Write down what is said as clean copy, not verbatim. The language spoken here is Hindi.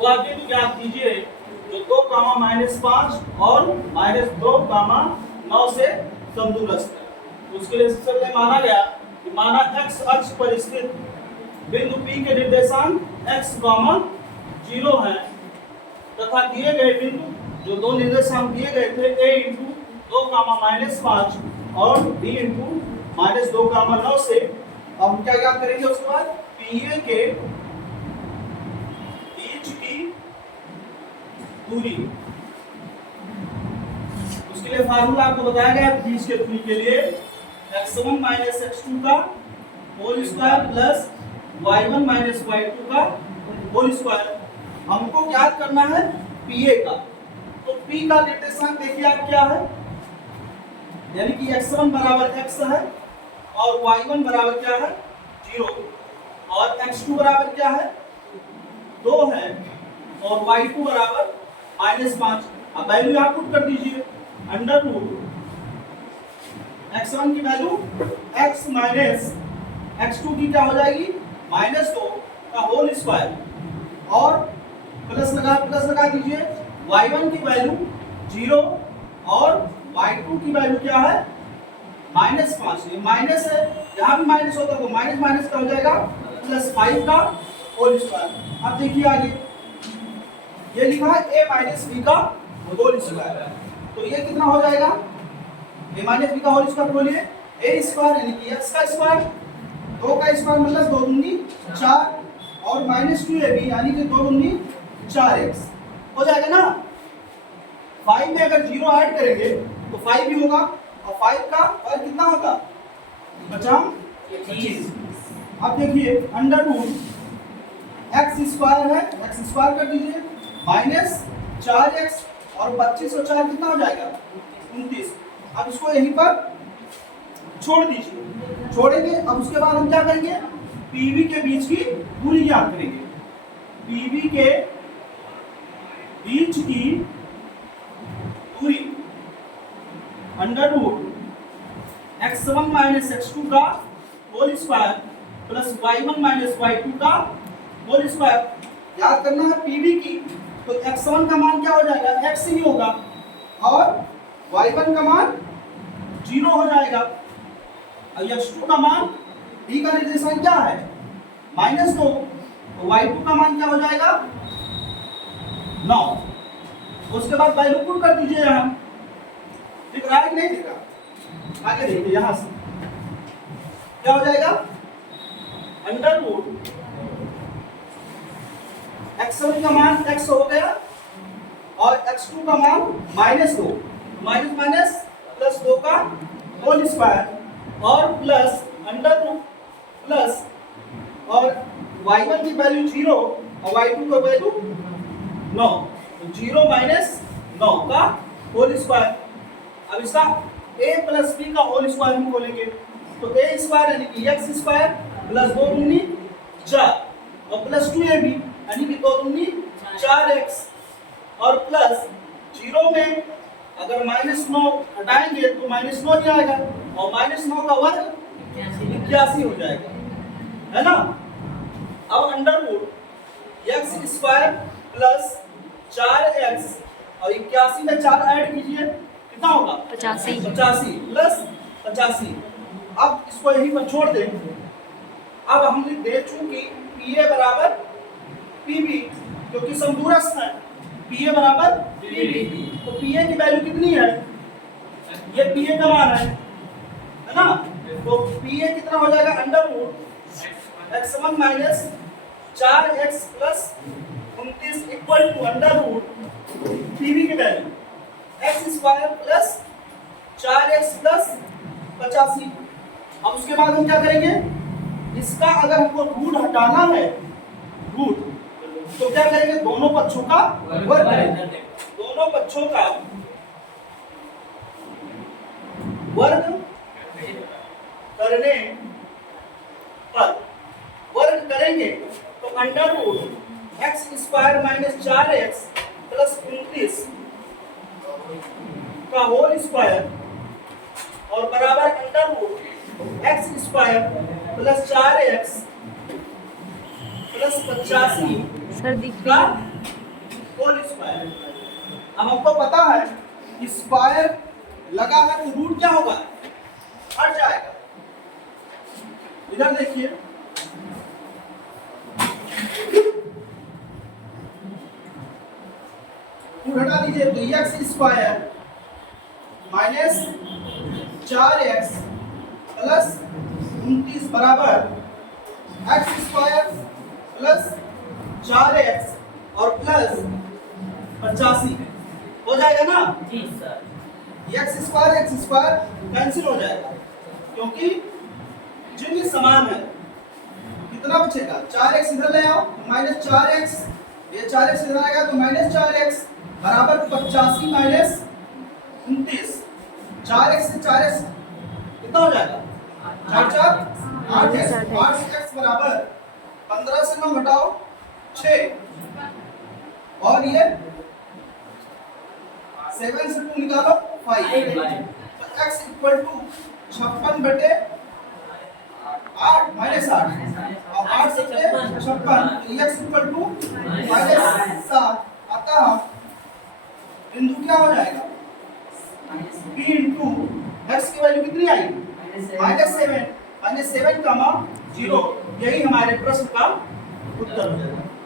वो आप ये ज्ञात कीजिए जो 2 कामा -5 और -2 कामा 9 से समदूरस्थ है। उसके लिए सबसे पहले माना गया कि माना x अक्ष पर स्थित बिंदु P के निर्देशांक x, 0 है तथा दिए गए बिंदु जो दो निर्देशांक दिए गए थे a × 2 -5 और b × -2 9 से हम क्या याद करेंगे उसके बाद PA के बीच की दूरी। उसके लिए फार्मूला आपको बताया गया बीच के दूरी के लिए x1 - x2 का whole square plus y1 - y2 का होल स्क्वायर। हमको याद करना है PA का, तो P का निर्देशांक देखिए आप क्या है, यानी कि x1 बराबर x है और y1 बराबर क्या है 0 और x2 बराबर क्या है 2 है और y2 बराबर -5। अब वैल्यू आप पुट कर दीजिए, अंडर रूट x1 की वैल्यू x माइनस x2 की क्या हो जाएगी -2 का होल स्क्वायर और प्लस लगा दीजिए y1 की वैल्यू 0 और y2 की वैल्यू क्या है -5। ये माइनस है, यहाँ भी माइनस होता तो माइनस का हो जाएगा +5 का होल स्क्वायर। अब देखिए आगे ये लिखा है a - b का होल स्क्वायर, तो ये कितना हो जाएगा a - b का होल स्क्वायर बोलिए a स्क्वायर यानी कि x का स्क्वायर, 2 का स्क्वायर मतलब 2 दूनी 4 और -2ab यानी कि 2 दूनी 4x हो जाएगा ना। 5 में अगर 0 ऐड करेंगे तो 5 भी होगा और 5 का और कितना होगा बचा 25। अब देखिए अंडर रूट x स्क्वायर है, x स्क्वायर कर दीजिए -4x और 25 और 4 कितना हो जाएगा 29। अब इसको यहीं पर छोड़ दीजिए, छोड़ेंगे। अब उसके बाद हम क्या करेंगे PB के बीच की दूरी ज्ञात करेंगे। PB के बीच की दूरी अंडर रूट x1 - x2 का whole square plus y1 - y2 का होल स्क्वायर। याद करना है PB की, तो x1 का मान क्या हो जाएगा x ही होगा और y1 का मान 0 हो जाएगा। अब x2 का मान b का निर्देशांक क्या है -2, तो y2 का मान क्या हो जाएगा 9। उसके बाद वैल्यू पुट कर दीजिए, यहाँ दिख रहा है कि नहीं दिख रहा, आगे देखिए यहां से क्या हो जाएगा अंडर रूट x1 का मान x हो गया और x2 का मान -2 माइनस +2 का होल स्क्वायर और प्लस अंडर रूट प्लस और y1 की वैल्यू 0 और y2 की वैल्यू 9, तो 0 - 9 का होल स्क्वायर। अब इसका a + b का होल स्क्वायर हम खोलेंगे, तो a स्क्वायर यानी कि x स्क्वायर प्लस 2 दूनी 4 और प्लस 2ab यानी कि 2 दूनी 4x और प्लस 0 में अगर -9 हटाएंगे तो -9 ही आएगा और -9 का वर्ग 81 हो जाएगा, है ना। अब under root x square plus 4x और 81 में 4 ऐड कीजिए कितना होगा 85 प्लस 85। अब इसको यहीं पर छोड़ दें। अब हमने दे चुकी PA बराबर PB क्योंकि समदूरस्थ है, PA बराबर PB, तो PA की वैल्यू कितनी है, ये PA का मान है ना, तो PA कितना हो जाएगा under root x1 - 4x plus 29 equal to under root PB की value x square plus 4x plus 85। अब उसके बाद हम क्या करेंगे, इसका अगर हमको रूट हटाना है रूट तो क्या करेंगे दोनों पक्षों का वर्ग करेंगे। दोनों पक्षों का वर्ग करने पर वर्ग करेंगे तो under root x square - 4x plus 29 का होल स्क्वायर और बराबर under root x square plus 4x plus 85 sir दिख का रही होल स्क्वायर। अब हमको पता है कि स्क्वायर लगा है तो रूट क्या होगा, हट जाएगा। इधर देखिए, रूट हटा दीजिए तो x square minus 4x plus 29 बराबर एक्स स्क्वायर प्लस 4x और प्लस 85 हो जाएगा ना जी सर। एक्स स्क्वायर कैंसिल हो जाएगा क्योंकि चिन्ह समान है। कितना बचेगा, 4x इधर ले आओ माइनस 4x, ये 4x इधर आएगा तो माइनस 4x बराबर 85 माइनस 29। 4x से 4x कितना हो जाएगा, 4 8x बराबर 15 से 9 घटाओ 6 और ये 7 से 2 निकालो 5। तो x इक्वल टू 56 बटे 8 माइनस 8 और 8 से 56 तो x इक्वल टू माइनस 7। अतः बिंदु क्या हो जाएगा, b इंटू x की वैल्यू कितनी आई, -7 -7 0। यही हमारे प्रश्न का उत्तर हो जाएगा।